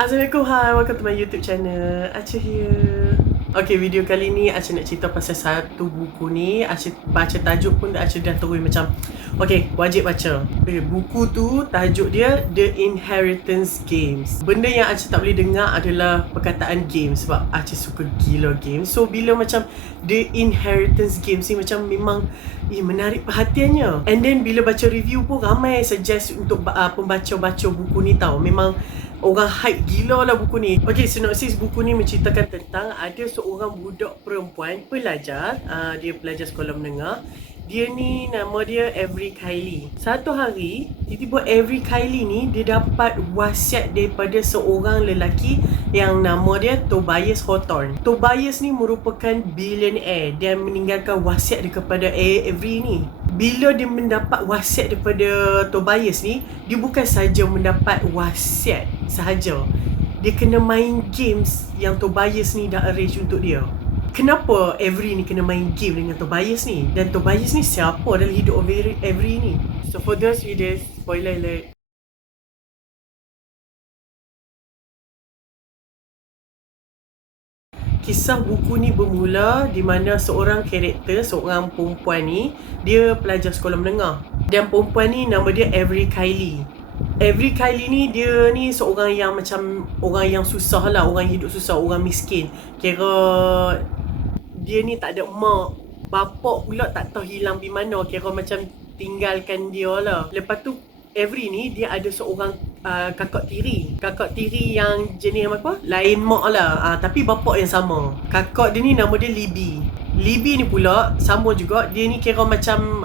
Assalamualaikum, hi, welcome to my YouTube channel. Acha here. Okay, video kali ni Acha nak cerita pasal satu buku ni. Acha baca tajuk pun Acha dah terus macam okay, wajib baca. Okay, buku tu tajuk dia The Inheritance Games. Benda yang Acha tak boleh dengar adalah perkataan game sebab Acha suka gila game. So bila macam The Inheritance Games ni macam memang menarik perhatiannya. And then bila baca review pun ramai suggest untuk pembaca-baca buku ni tau. Memang orang hype gila lah buku ni. Okay, sinopsis buku ni menceritakan tentang ada seorang budak perempuan pelajar. Dia pelajar sekolah menengah. Dia ni nama dia Avery Kylie. Satu hari, tiba-tiba Avery Kylie ni dia dapat wasiat daripada seorang lelaki yang nama dia Tobias Hawthorne. Tobias ni merupakan billionaire dan meninggalkan wasiat dia kepada Avery ni. Bila dia mendapat wasiat daripada Tobias ni, dia bukan saja mendapat wasiat sahaja. Dia kena main games yang Tobias ni dah arrange untuk dia. Kenapa Avery ni kena main game dengan Tobias ni? Dan Tobias ni siapa dalam hidup Avery ni? So for those readers, spoiler alert. Kisah buku ni bermula di mana seorang karakter, seorang perempuan ni, dia pelajar sekolah menengah. Dan perempuan ni nama dia Avery Kylie. Avery Kylie ni dia ni seorang yang macam orang yang susah lah, orang hidup susah, orang miskin. Kira dia ni tak ada mak, bapak pula tak tahu hilang di mana, kira macam tinggalkan dia lah. Lepas tu Avery ni dia ada seorang kakak tiri yang jenis apa? Lain mak lah, tapi bapak yang sama. Kakak dia ni nama dia Libby ni pula sama juga. Dia ni kira macam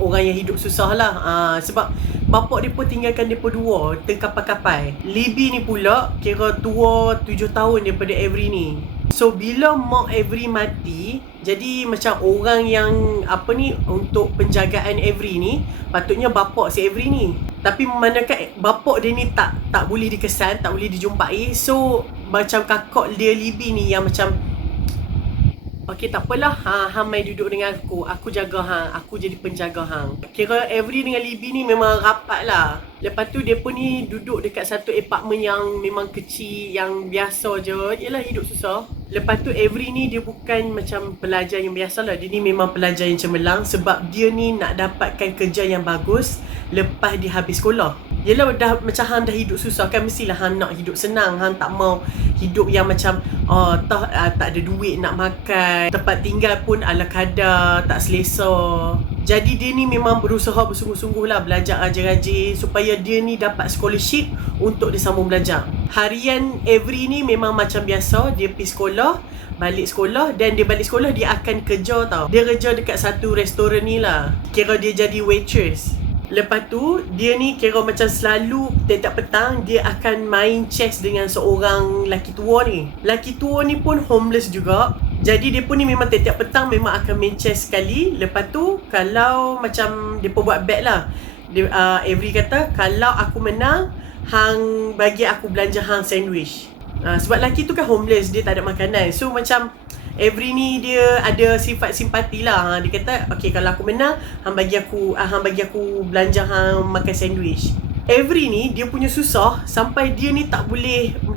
orang yang hidup susah lah, sebab bapak dia pun tinggalkan dia dua terkapai-kapai. Libby ni pula kira tua 7 tahun daripada Avery ni. So bila mak Avery mati, jadi macam orang yang untuk penjagaan Avery ni patutnya bapak si Avery ni. Tapi memandangkan bapak dia ni tak boleh dikesan, tak boleh dijumpai. So macam kakak dia Libby ni yang macam okay, tak apalah, hang mai duduk dengan aku jaga hang, aku jadi penjaga hang. Kira Avery dengan Libby ni memang rapat lah. Lepas tu dia pun ni duduk dekat satu apartment yang memang kecil, yang biasa je, yelah hidup susah. Lepas tu Avery ni dia bukan macam pelajar yang biasa lah, dia ni memang pelajar yang cemerlang sebab dia ni nak dapatkan kerja yang bagus lepas dia habis sekolah. Yelah macam hang dah hidup susah kan, mestilah hang nak hidup senang. Hang tak mau hidup yang macam tak ada duit nak makan, tempat tinggal pun ala kadar, tak selesa. Jadi dia ni memang berusaha bersungguh-sungguh lah belajar rajin-rajin supaya dia ni dapat scholarship untuk dia sambung belajar. Harian Avery ni memang macam biasa, dia pergi sekolah, balik sekolah, dan dia balik sekolah dia akan kerja tau. Dia kerja dekat satu restoran ni lah, kira dia jadi waitress. Lepas tu dia ni kira macam selalu tiap petang dia akan main chess dengan seorang lelaki tua ni. Lelaki tua ni pun homeless juga. Jadi dia pun ni memang tiap petang memang akan main chess sekali. Lepas tu kalau macam dia pun buat bet lah, Avery kata kalau aku menang, hang bagi aku belanja hang sandwich. Sebab lelaki tu kan homeless, dia tak ada makanan. So macam Avery ni dia ada sifat simpati lah. Dia kata okay, kalau aku menang, hang bagi aku belanja hang makan sandwich. Avery ni dia punya susah sampai dia ni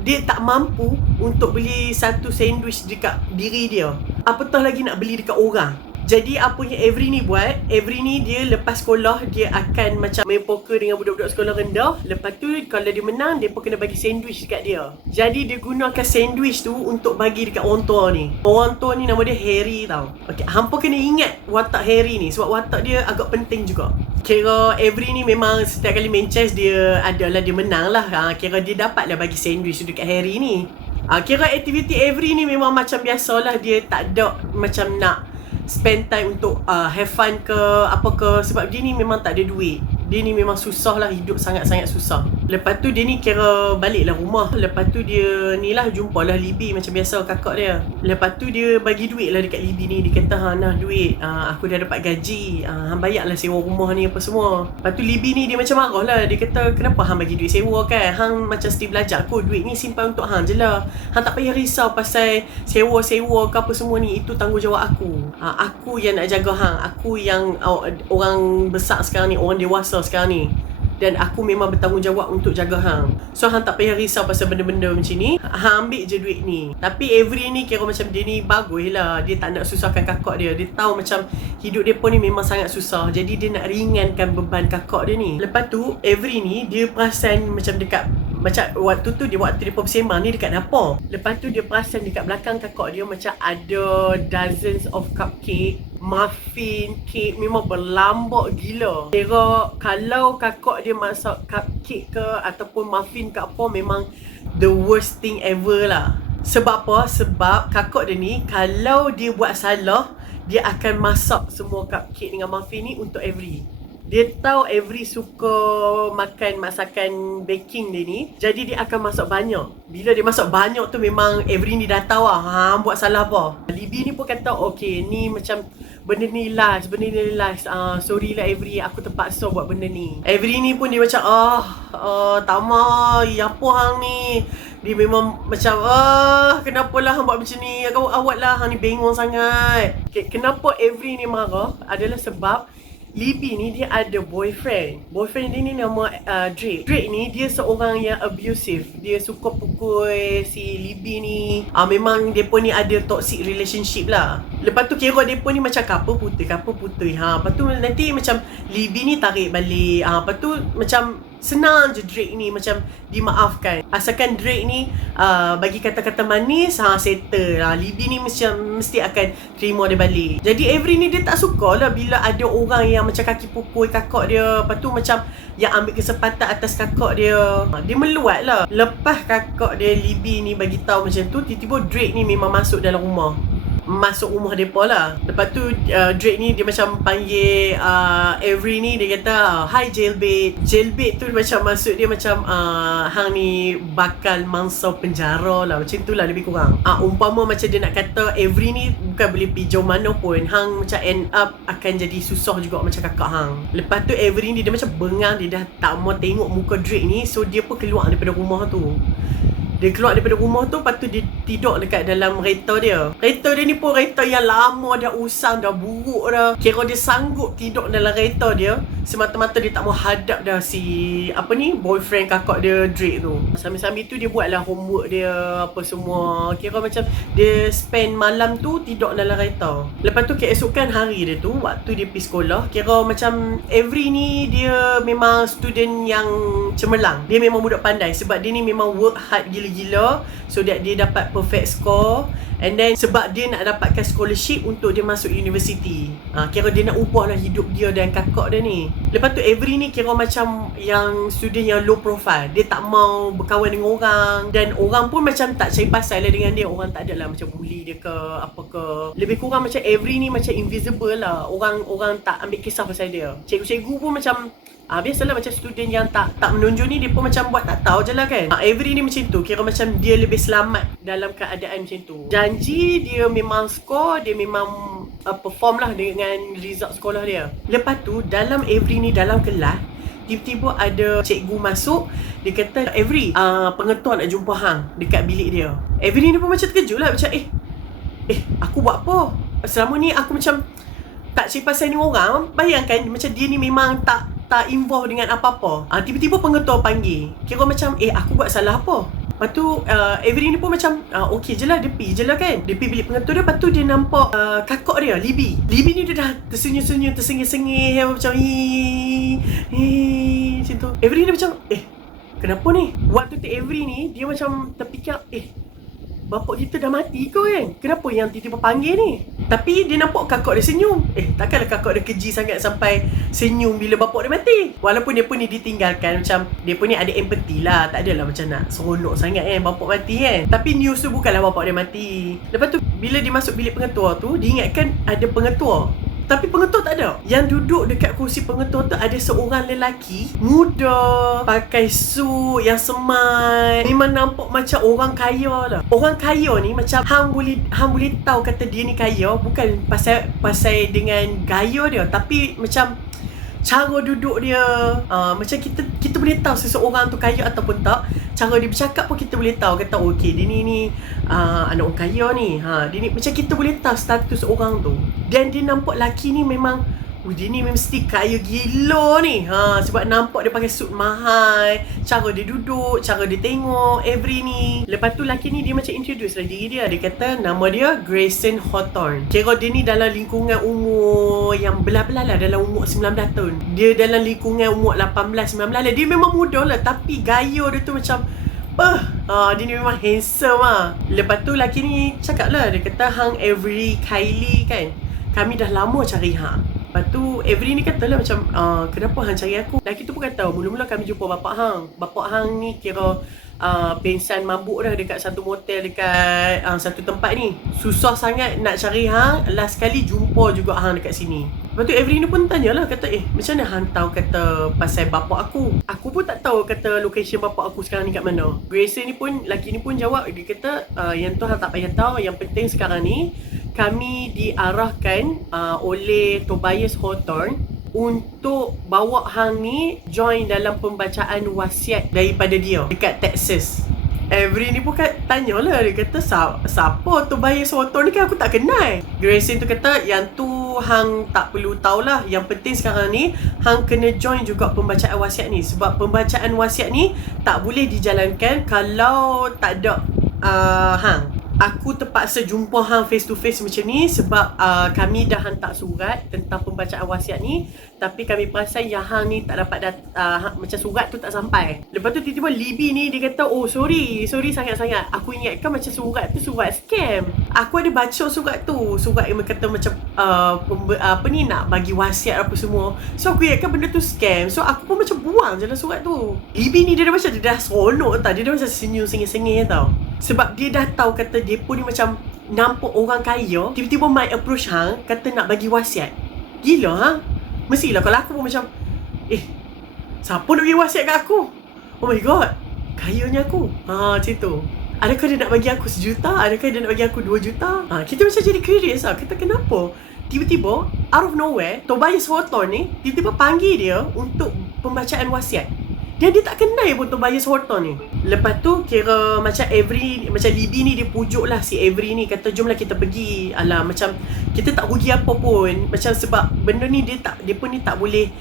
dia tak mampu untuk beli satu sandwich dekat diri dia, apatah lagi nak beli dekat orang. Jadi apa yang Avery ni buat, Avery ni dia lepas sekolah dia akan macam main poker dengan budak-budak sekolah rendah. Lepas tu kalau dia menang, dia pun kena bagi sandwich dekat dia. Jadi dia gunakan sandwich tu untuk bagi dekat orang tua ni. Orang tua ni nama dia Harry tau. Okay, hampa kena ingat watak Harry ni sebab watak dia agak penting juga. Kira Avery ni memang setiap kali main chess dia menang lah. Kira dia dapat lah bagi sandwich tu dekat Harry ni. Kira aktiviti Avery ni memang macam biasalah, dia tak ada macam nak spend time untuk have fun ke apa ke, sebab dia ni memang tak ada duit. Dia ni memang susah lah, hidup sangat-sangat susah. Lepas tu dia ni kira balik lah rumah. Lepas tu dia ni lah jumpalah Libby macam biasa, kakak dia. Lepas tu dia bagi duit lah dekat Libby ni. Dia kata nah duit, aku dah dapat gaji, hang bayar lah sewa rumah ni apa semua. Lepas tu Libby ni dia macam marah lah. Dia kata kenapa hang bagi duit sewa kan, hang macam mesti belajar aku, duit ni simpan untuk hang je lah. Hang tak payah risau pasal sewa-sewa ke apa semua ni, itu tanggungjawab aku. Aku yang nak jaga hang, aku yang orang besar sekarang ni, orang dewasa sekarang ni. dan aku memang bertanggungjawab untuk jaga hang. So hang tak payah risau pasal benda-benda macam ni. Hang ambil je duit ni. Tapi Avery ni kira macam dia ni bagus lah. Dia tak nak susahkan kakak dia. Dia tahu macam hidup dia pun ni memang sangat susah. Jadi dia nak ringankan beban kakak dia ni. Lepas tu Avery ni dia perasan macam dekat, macam waktu dia bersembang ni dekat dapur. Lepas tu dia perasan dekat belakang kakak dia macam ada dozens of cupcake, muffin, cake, memang berlambak gila. Kira kalau kakak dia masak cupcake ke ataupun muffin ke apa, memang the worst thing ever lah. Sebab apa? Sebab kakak dia ni kalau dia buat salah, dia akan masak semua cupcake dengan muffin ni untuk Avery. Dia tahu Avery suka makan masakan baking dia ni, jadi dia akan masak banyak. Bila dia masak banyak tu memang Avery ni dah tahu lah buat salah apa. Libby ni pun kata okay, ni macam benda ni last. Sorry lah Avery, aku terpaksa buat benda ni. Avery ni pun dia macam Tama, apa hang ni? Dia memang macam kenapalah hang buat macam ni? Kau awak lah, hang ni bengong sangat. Kenapa Avery ni marah adalah sebab Libby ni dia ada boyfriend. Boyfriend dia ni nama Drake. Drake ni dia seorang yang abusive. Dia suka pukul si Libby ni. Memang dia pun ni ada toxic relationship lah. Lepas tu kira dia pun ni macam couple putih. Lepas tu nanti macam Libby ni tarik balik. Lepas tu macam senang je Drake ni macam dimaafkan. Asalkan Drake ni bagi kata-kata manis, settle. Libby ni mesti akan terima dia balik. Jadi Avery ni dia tak suka lah bila ada orang yang macam kaki pukul kakak dia. Lepas tu macam yang ambil kesempatan atas kakak dia. Dia meluat lah. Lepas kakak dia Libby ni bagi tahu macam tu, tiba-tiba Drake ni memang masuk dalam rumah. Masuk rumah mereka lah. Lepas tu Drake ni dia macam panggil Avery ni, dia kata hi jailbait. Jailbait tu macam maksud dia macam hang ni bakal mangsa penjara lah. Macam tu lah lebih kurang. Umpama macam dia nak kata Avery ni bukan boleh pergi jauh mana pun, hang macam end up akan jadi susah juga macam kakak hang. Lepas tu Avery ni dia macam bengang. Dia dah tak mau tengok muka Drake ni. So dia pun keluar daripada rumah tu. Dia keluar daripada rumah tu, lepas tu dia tidur dekat dalam kereta dia. Kereta dia ni pun kereta yang lama dah usang, dah buruk dah. Kira dia sanggup tidur dalam kereta dia semata-mata dia tak mau hadap dah si boyfriend kakak dia Drake tu. Sambil-sambil tu dia buatlah homework dia apa semua. Kira macam dia spend malam tu tidur dalam kereta. Lepas tu keesokan hari dia tu, waktu dia pergi sekolah, kira macam Avery ni dia memang student yang cemerlang. Dia memang budak pandai sebab dia ni memang work hard gila-gila so that dia dapat perfect score. And then sebab dia nak dapatkan scholarship untuk dia masuk university. Kira dia nak ubah lah hidup dia dan kakak dia ni. Lepas tu Avery ni kira macam yang student yang low profile. Dia tak mau berkawan dengan orang. Dan orang pun macam tak cari pasal lah dengan dia. Orang tak ada lah macam bully dia ke apa ke. Lebih kurang macam Avery ni macam invisible lah. Orang tak ambil kisah pasal dia. Cikgu-cikgu pun macam biasalah macam student yang tak menonjol ni, dia pun macam buat tak tahu je lah kan. Avery ni macam tu, kira macam dia lebih selamat dalam keadaan macam tu. Janji dia memang score, dia memang perform lah dengan result sekolah dia. Lepas tu dalam Avery ni dalam kelas, tiba-tiba ada cikgu masuk. Dia kata Avery, pengetua nak jumpa hang dekat bilik dia. Avery ni pun macam terkejut lah. Macam aku buat apa? Selama ni aku macam tak cari pasal ni orang. Bayangkan macam dia ni memang tak involve dengan apa-apa. Tiba-tiba pengetua panggil. Kira macam aku buat salah apa? Lepas tu Avery ni pun macam okey je lah, dia pergi je lah kan. Dia pergi bilik pengetua dia. Lepas tu dia nampak kakak dia Libby ni dia dah tersenyum-senyum, tersengih-sengih macam macam tu. Avery ni macam kenapa ni? Waktu tu Avery ni dia macam terfikir bapak kita dah mati ke kan? Kenapa yang tiba-tiba panggil ni? Tapi dia nampak kakak dia senyum. Takkanlah kakak dia keji sangat sampai senyum bila bapak dia mati. Walaupun dia pun ni ditinggalkan, macam dia pun ni ada empathy lah. Tak adalah macam nak seronok sangat kan bapak mati kan. Tapi news tu bukanlah bapak dia mati. Lepas tu bila dia masuk bilik pengetua tu, dia ingatkan ada pengetua. Tapi pengetua tak ada. Yang duduk dekat kursi pengetua tu ada seorang lelaki muda, pakai suit yang semai. Memang nampak macam orang kaya lah. Orang kaya ni macam hang boleh tahu kata dia ni kaya bukan pasal dengan gaya dia, tapi macam cara duduk dia. Macam kita boleh tahu seseorang tu kaya ataupun tak. Cara dia bercakap pun kita boleh tahu. Kata okey, dia ni anak orang kaya ni. Dia ni macam kita boleh tahu status orang tu. Dan dia nampak lelaki ni memang Dia ni mesti kaya gila ni. Sebab nampak dia pakai suit mahal, cara dia duduk, cara dia tengok, Avery ni. Lepas tu lelaki ni dia macam introduce lah diri dia. Dia kata nama dia Grayson Hawthorne. Kira dia ni dalam lingkungan umur yang belah-belah lah, dalam umur 19 tahun. Dia dalam lingkungan umur 18-19 lah. Dia memang muda lah, tapi gaya dia tu macam dia ni memang handsome lah. Lepas tu lelaki ni cakap lah, dia kata hang Avery Kylie kan, kami dah lama cari hang. Lepas tu Avery ni katalah macam kenapa hang cari aku? Lelaki tu pun kata mula-mula kami jumpa bapak hang. Bapak hang ni kira pengsan mabuk dah dekat satu motel dekat satu tempat ni. Susah sangat nak cari hang. Last kali jumpa juga hang dekat sini. Lepas tu Avery ni pun tanyalah, kata macam mana hang tahu kata pasal bapak aku? Aku pun tak tahu kata location bapak aku sekarang ni kat mana. Grayson ni pun, lelaki ni pun jawab, dia kata yang tu hang tak payah tahu. Yang penting sekarang ni kami diarahkan oleh Tobias Hawthorne untuk bawa hang ni join dalam pembacaan wasiat daripada dia dekat Texas. Avery ni pun tanyalah, dia kata siapa Tobias Hawthorne ni, kan aku tak kenal. Grayson tu kata yang tu hang tak perlu tahulah. Yang penting sekarang ni hang kena join juga pembacaan wasiat ni, sebab pembacaan wasiat ni tak boleh dijalankan kalau tak ada hang. Aku terpaksa jumpa hang face to face macam ni sebab kami dah hantar surat tentang pembacaan wasiat ni, tapi kami perasan yang hang ni tak dapat macam surat tu tak sampai. Lepas tu tiba-tiba Libby ni dia kata, sorry sangat-sangat, aku ingatkan macam surat tu surat scam. Aku ada baca surat tu, surat yang kata macam nak bagi wasiat apa semua. So aku ingatkan benda tu scam. So aku pun macam buang je lah surat tu. Libby ni dia dah macam, dia dah seronok tau. Dia dah macam senyum sengih-sengih tau. Sebab dia dah tahu kata depa ni macam nampak orang kaya, tiba-tiba mai approach hang kata nak bagi wasiat. Gila hang. Mestilah kalau aku pun macam siapa nak bagi wasiat kat aku? Oh my god, kayanya aku. Macam tu. Adakah dia nak bagi aku 1 juta? Adakah dia nak bagi aku 2 juta? Kita macam jadi curious lah. Kata kenapa tiba-tiba out of nowhere Tobias Hawthorne ni tiba-tiba panggil dia untuk pembacaan wasiat. Dia tak kenal pun Tobias Hawthorne ni. Lepas tu kira macam Avery, macam Libby ni dia pujuk lah si Avery ni, kata jomlah kita pergi. Alah macam kita tak rugi apa pun. Macam sebab benda ni dia pun ni tak boleh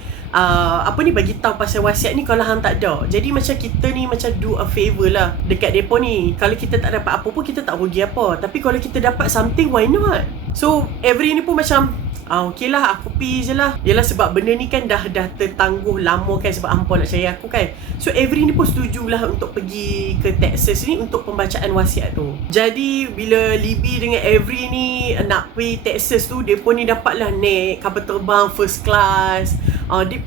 bagi tahu pasal wasiat ni kalau hang tak ada. Jadi macam kita ni macam do a favor lah dekat depa ni. Kalau kita tak dapat apa pun kita tak rugi apa. Tapi kalau kita dapat something, why not? So Avery ni pun macam okey lah, aku pergi je lah. Yelah sebab benda ni kan dah tertangguh lama kan, sebab hampa nak cari aku kan. So Avery ni pun setujulah untuk pergi ke Texas ni untuk pembacaan wasiat tu. Jadi bila Libby dengan Avery ni nak pergi Texas tu, dia pun ni dapatlah naik kapal terbang first class.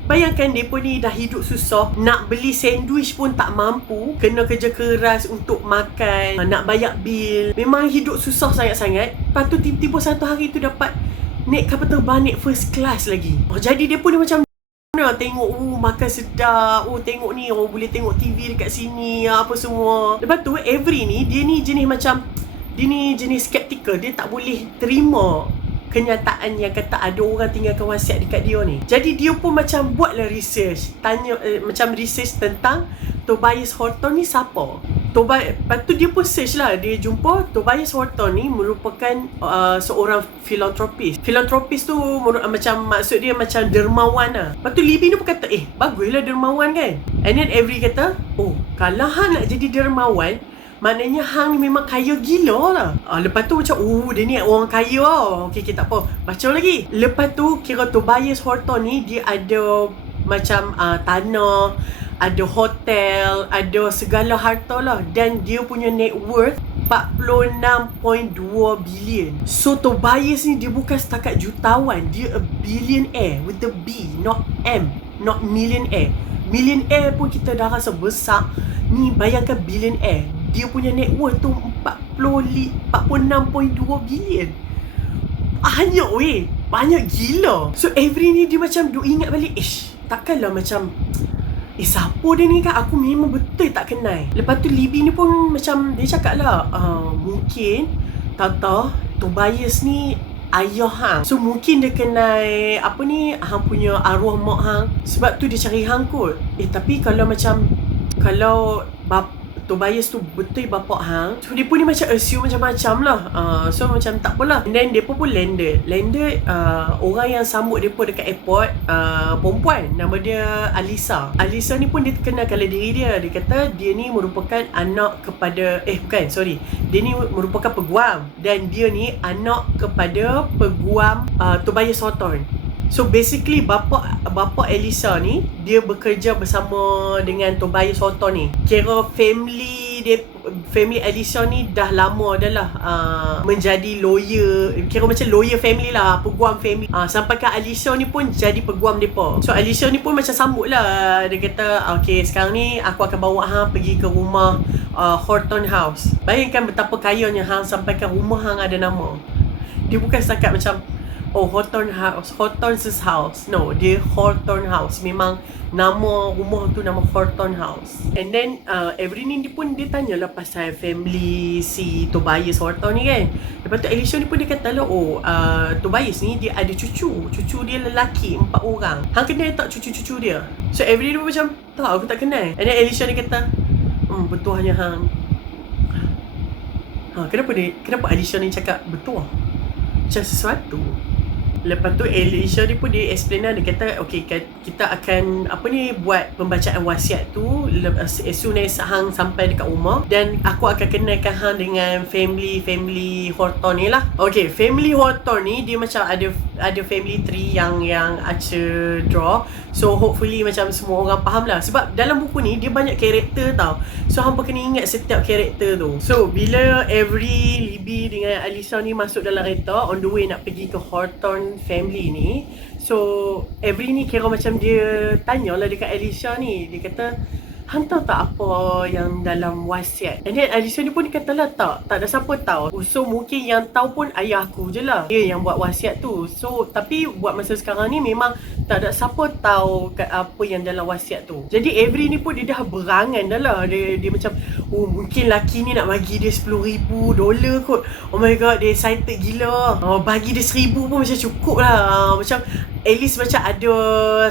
Bayangkan dia pun ni dah hidup susah, nak beli sandwich pun tak mampu, kena kerja keras untuk makan, nak bayar bil, memang hidup susah sangat-sangat. Lepas tu tiba-tiba satu hari tu dapat naik kapal terbang, naik first class lagi. Jadi dia pun ni macam tengok makan sedap, tengok ni boleh tengok TV dekat sini apa semua. Lepas tu Avery ni dia ni jenis skeptical. Dia tak boleh terima kenyataan yang kata ada orang tinggalkan wasiat dekat dia ni. Jadi dia pun macam buatlah research, tanya macam research tentang Tobias Hawthorne ni siapa. Lepas tu dia pun search lah. Dia jumpa Tobias Hawthorne ni merupakan seorang filantropis. Filantropis tu macam maksud dia macam dermawan lah. Lepas tu Libby ni pun kata baguslah dermawan kan. And then Avery kata kalau hang nak jadi dermawan, maknanya hang memang kaya gila lah. Lepas tu macam dia ni orang kaya lah. Okay tak apa, baca lagi. Lepas tu kira Tobias Hawthorne ni dia ada macam tanah, ada hotel, ada segala harta lah. Dan dia punya net worth 46.2 bilion. So Tobias ni dia bukan setakat jutawan, dia a billionaire with the B, not M, not millionaire. Millionaire pun kita dah rasa besar. Ni bayangkan billionaire, dia punya net worth tu 46.2 bilion. Banyak gila. So Avery ni dia macam ingat balik, takkanlah macam siapa dia ni kan, aku memang betul tak kenal. Lepas tu Libby ni pun macam dia cakap lah, mungkin Tata Tobias ni ayah hang. So mungkin dia kenal hang punya arwah mak hang, sebab tu dia cari hang kot. Tapi kalau Tobias tu betul bapak hang. So dia pun ni macam assume macam-macam lah. So macam tak apalah. And then depa pun landed orang yang sambut depa dekat airport, perempuan, nama dia Alisa. Alisa ni pun dia kenalkan diri dia. Dia kata dia ni merupakan anak kepada dia ni merupakan peguam, dan dia ni anak kepada peguam Tobias Hawthorne. So basically bapa Alisa ni dia bekerja bersama dengan Tobias Hawthorne ni. Kira family Alisa ni dah lama dah lah menjadi lawyer, kira macam lawyer family lah, peguam family. Sampai kan Alisa ni pun jadi peguam depa. So Alisa ni pun macam sambut lah. Dia kata okay, sekarang ni aku akan bawa hang pergi ke rumah Horton House. Bayangkan betapa kayanya hang sampaikan rumah hang ada nama. Dia bukan setakat macam Horton House, Horton's house. No, dia Horton House. Memang nama rumah tu nama Horton House. And then every ni dia tanyalah pasal family si Tobias Hawthorne ni kan. Lepas tu Alisa ni pun dia kata lah, Tobias ni dia ada cucu dia lelaki 4 orang. Hang kenal tak cucu-cucu dia? So every dia pun macam tak, aku tak kenal. And then Alisa ni kata betul hanya hang. Kenapa Alisa ni cakap betul macam sesuatu. Lepas tu Alisa ni pun dia explain lah. Dia kata okay, kita akan buat pembacaan wasiat tu as soon as hang sampai dekat rumah, dan aku akan kenalkan hang dengan family Hawthorne ni lah. Okay, family Hawthorne ni dia macam ada family tree yang Archer draw. So hopefully macam semua orang faham lah. Sebab dalam buku ni dia banyak karakter tau. So hampa kena ingat setiap karakter tu. So bila Avery, Libby dengan Alisa ni masuk dalam kereta on the way nak pergi ke Hawthorne family ni, so Avery ni kira macam dia tanyalah dekat Alisa ni. Dia kata hang tahu tak apa yang dalam wasiat? And then Alisa ni pun dia katalah tak ada siapa tahu. So mungkin yang tahu pun ayah aku je lah, dia yang buat wasiat tu. So tapi buat masa sekarang ni memang tak ada siapa tahu apa yang dalam wasiat tu. Jadi Avery ni pun dia dah berangan dah lah. Dia macam mungkin laki ni nak bagi dia $10,000 kot. Oh my god, dia excited gila. Bagi dia 1,000 pun macam cukup lah. Macam at least macam ada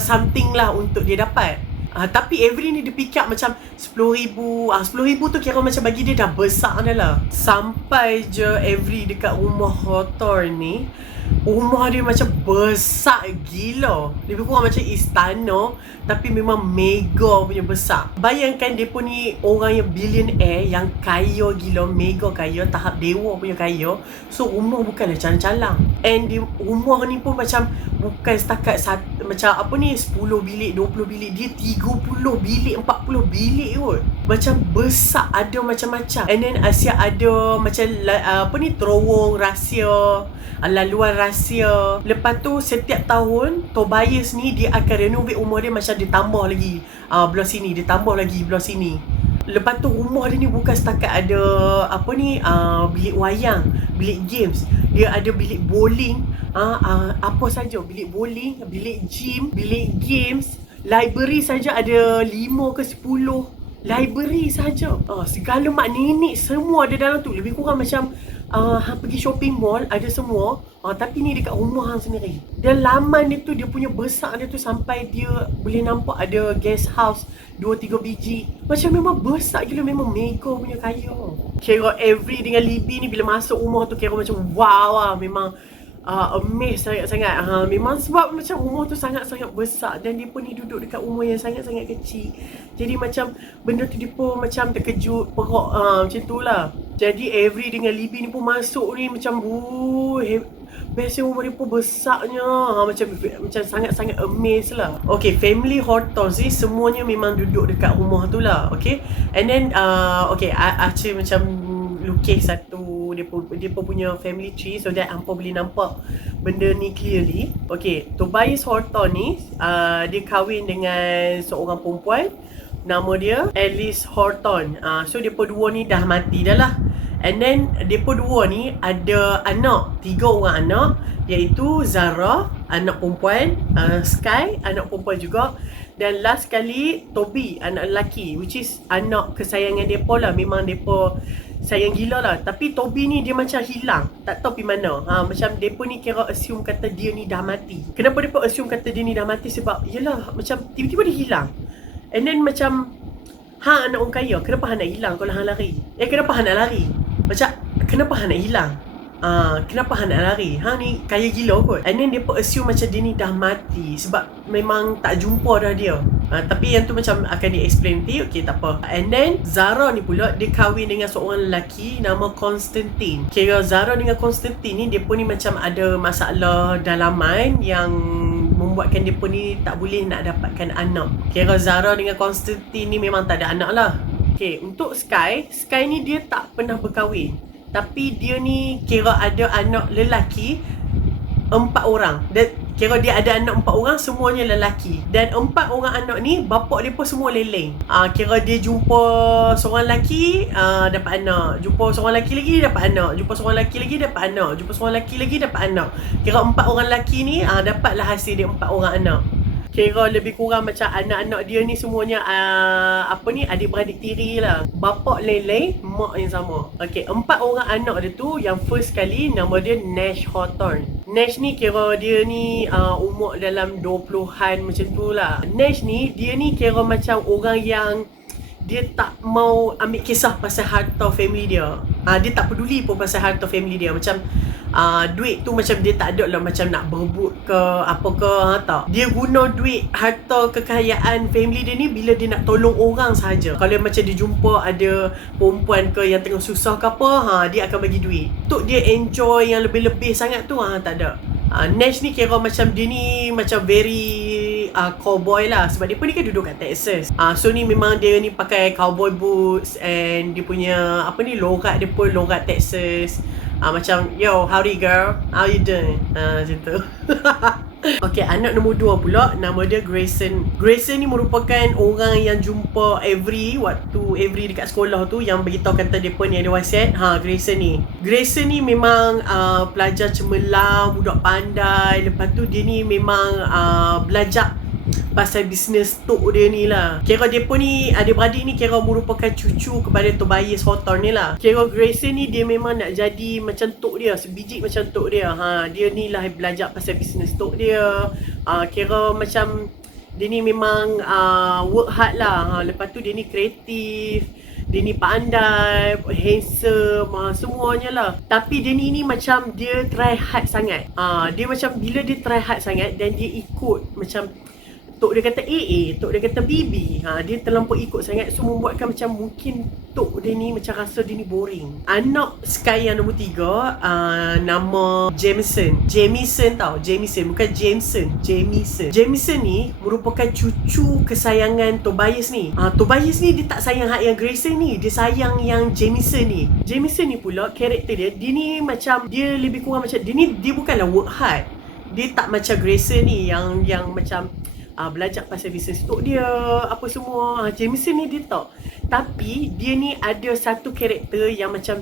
something lah untuk dia dapat. Tapi Avery ni dia pick up macam 10,000. 10,000 tu kira macam bagi dia dah besar dah lah. Sampai je Avery dekat rumah Hawthorne ni, rumah dia macam besar gila. Lebih kurang macam istana, tapi memang mega punya besar. Bayangkan dia pun ni orang yang billionaire, yang kaya gila, mega kaya, tahap dewa punya kaya. So rumah bukanlah calang-calang. And rumah ni pun macam bukan setakat 10 bilik, 20 bilik. Dia 30 bilik, 40 bilik kot. Macam besar, ada macam-macam. And then Asia ada macam terowong rahsia, laluan rahsia. Lepas tu setiap tahun Tobias ni dia akan renovate rumah dia, macam dia tambah lagi belah sini, dia tambah lagi belah sini. Lepas tu rumah dia ni bukan setakat ada bilik wayang, bilik games. Dia ada bilik bowling, apa saja, bilik bowling, bilik gym, bilik games. Library saja ada 5 ke 10 library saja. Segala mak nenek semua ada dalam tu. Lebih kurang macam pergi shopping mall ada semua. Tapi ni dekat rumah hang sendiri. Dan laman dia tu, dia punya besar dia tu sampai dia boleh nampak ada guest house 2-3 biji. Macam memang besar gila, memang mega punya kaya. Kira Avery dengan Libby ni bila masuk rumah tu kira macam wow lah. Memang amazed sangat-sangat. Memang sebab macam rumah tu sangat-sangat besar, dan dia pun ni duduk dekat rumah yang sangat-sangat kecil. Jadi macam benda tu dia pun macam terkejut perut, macam tu lah. Jadi Avery dengan Libby ni pun masuk ni macam biasa rumah dia pun besarnya. Macam sangat-sangat amazed lah. Okay, family Hawthorne ni semuanya memang duduk dekat rumah tu lah. Okay, and then Archie macam lukis satu dia pun punya family tree, so that hampa boleh nampak benda ni clearly. Okay, Tobias Hawthorne ni dia kahwin dengan seorang perempuan, nama dia Alice Hawthorne. So dia dua ni dah mati dah lah. And then dia dua ni ada anak, 3 orang anak, iaitu Zara, anak perempuan, Sky, anak perempuan juga, dan last kali Toby, anak lelaki, which is anak kesayangan depa lah. Memang depa sayang gila lah. Tapi Toby ni dia macam hilang, tak tahu pergi mana. Macam depa ni kira assume kata dia ni dah mati. Kenapa depa assume kata dia ni dah mati? Sebab yelah macam tiba-tiba dia hilang. And then macam Hang anak orang kaya, kenapa hang nak hilang kalau hang lari? Kenapa hang nak lari? Macam, kenapa hang nak hilang? Kenapa hang nak lari? Hang ni kaya gila kot. And then mereka assume macam dia ni dah mati sebab memang tak jumpa dah dia. Tapi yang tu macam akan di-explain nanti. Okay, tak apa. And then Zara ni pula dia kahwin dengan seorang lelaki nama Constantine. Kira Zara dengan Constantine ni, dia pun ni macam ada masalah dalaman yang membuatkan dia pun ni tak boleh nak dapatkan anak. Kira Zara dengan Constantine ni memang tak ada anak lah. Okay, untuk Sky ni dia tak pernah berkahwin. Tapi dia ni kira ada anak lelaki 4 orang. Dan kira dia ada anak 4 orang, semuanya lelaki. Dan 4 orang anak ni, bapak dia pun semua leleng. Kira dia jumpa seorang lelaki, dapat anak. Jumpa seorang lelaki lagi, dapat anak. Jumpa seorang lelaki lagi, dapat anak. Jumpa seorang lelaki lagi, dapat anak. Kira 4 orang lelaki ni, dapatlah hasil dia 4 orang anak. Kira lebih kurang macam anak-anak dia ni semuanya adik-beradik tiri lah. Bapak leleng, mak yang sama. Okay, 4 orang anak dia tu, yang first kali nama dia Nash Hawthorne. Nash ni kira dia ni umur dalam 20-an macam tu lah. Nash ni, dia ni kira macam orang yang dia tak mau ambil kisah pasal harta family dia. Dia tak peduli pun pasal harta family dia. Macam duit tu macam dia tak ada lah macam nak berebut ke apa ke, tak. Dia guna duit harta kekayaan family dia ni bila dia nak tolong orang sahaja. Kalau macam dia jumpa ada perempuan ke yang tengah susah ke apa, dia akan bagi duit. Untuk dia enjoy yang lebih-lebih sangat tu, tak ada. Nash ni kira macam dia ni macam very cowboy lah. Sebab dia pun ni kan duduk kat Texas. So ni memang dia ni pakai cowboy boots. And dia punya logat dia pun logat Texas. Macam, yo, howdy girl, how you doing? Macam tu. Okay, anak nombor 2 pula, nama dia Grayson. Grayson ni merupakan orang yang jumpa every dekat sekolah tu, yang beritahu kata dia pun ni ada wasiat. Grayson ni memang pelajar cemerlang, budak pandai. Lepas tu dia ni memang belajar pasal bisnes tok dia ni lah. Kira dia pun ni, adik-beradik ni kira merupakan cucu kepada Tobias Hawthorne ni lah. Kira Grayson ni dia memang nak jadi macam tok dia, sebiji macam tok dia. Dia ni lah belajar pasal bisnes tok dia. Kira macam dia ni memang work hard lah. Lepas tu dia ni kreatif, dia ni pandai, handsome, semuanya lah. Tapi dia ni macam dia try hard sangat. Dia macam bila dia try hard sangat dan dia ikut macam tok dia kata AA, tok dia kata BB. Dia terlampau ikut sangat. So membuatkan macam mungkin tok dia ni macam rasa dia ni boring. Anak Sky yang nombor 3 nama Jamison tau. Jamison, bukan Jameson. Jamison ni merupakan cucu kesayangan Tobias ni. Tobias ni dia tak sayang hak yang Grayson ni, dia sayang yang Jamison ni. Jamison ni pula karakter dia ni macam dia lebih kurang macam dia bukanlah work hard. Dia tak macam Grayson ni yang macam belajar pasal bisnes tok dia, apa semua. Jamison ni dia tak. Tapi dia ni ada satu karakter yang macam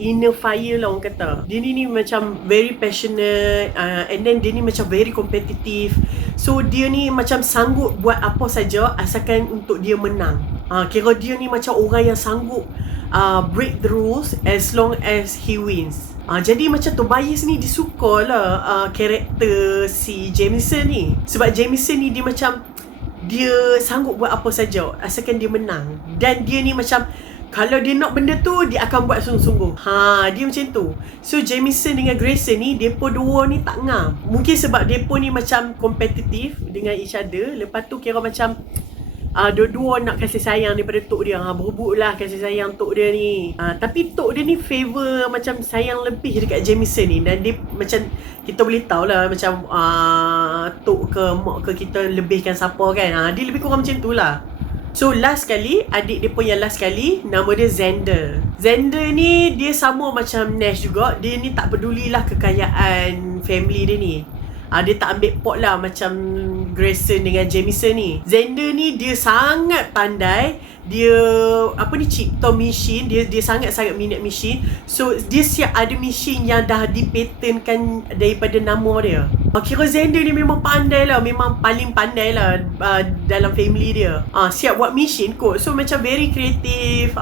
inner fire lah orang kata. Dia ni macam very passionate, and then dia ni macam very competitive. So dia ni macam sanggup buat apa saja asalkan untuk dia menang. Kira dia ni macam orang yang sanggup break the rules as long as he wins. Jadi macam Tobias ni disuka lah karakter si Jamison ni. Sebab Jamison ni dia macam dia sanggup buat apa saja asalkan dia menang. Dan dia ni macam kalau dia nak benda tu, dia akan buat sungguh-sungguh. Dia macam tu. So Jamison dengan Grayson ni, depa dua ni tak ngam. Mungkin sebab depa ni macam kompetitif dengan each other. Lepas tu kira macam dua-dua nak kasih sayang daripada tok dia. Berebut lah kasih sayang tok dia ni. Tapi tok dia ni favor macam sayang lebih dekat Jamison ni. Dan dia macam kita boleh tahu lah macam tok ke mak ke kita lebihkan siapa kan. Dia lebih kurang macam tu lah. So last kali, adik dia pun yang last kali, nama dia Xander. Xander ni dia sama macam Nash juga. Dia ni tak pedulilah kekayaan family dia ni. Dia tak ambil pot lah macam Grayson dengan Jamison ni. Xander ni dia sangat pandai. Dia cipta mesin. Dia sangat-sangat minat mesin. So dia siap ada mesin yang dah dipatentkan daripada nama dia. Kira Xander ni memang pandai lah. Memang paling pandai lah dalam family dia. Siap buat mesin kot. So macam very kreatif,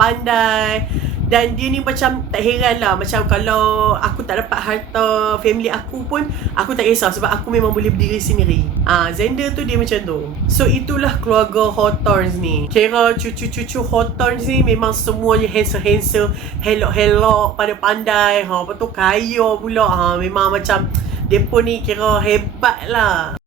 pandai. Dan dia ni macam tak heran lah. Macam kalau aku tak dapat harta family aku pun, aku tak kisah sebab aku memang boleh berdiri sendiri. Xander tu dia macam tu. So itulah keluarga Hawthorns ni. Kira cucu-cucu Hawthorns ni memang semuanya handsome-handsome, helok-helok, pandai-pandai. Lepas tu kaya pula. Memang macam depa ni kira hebat lah.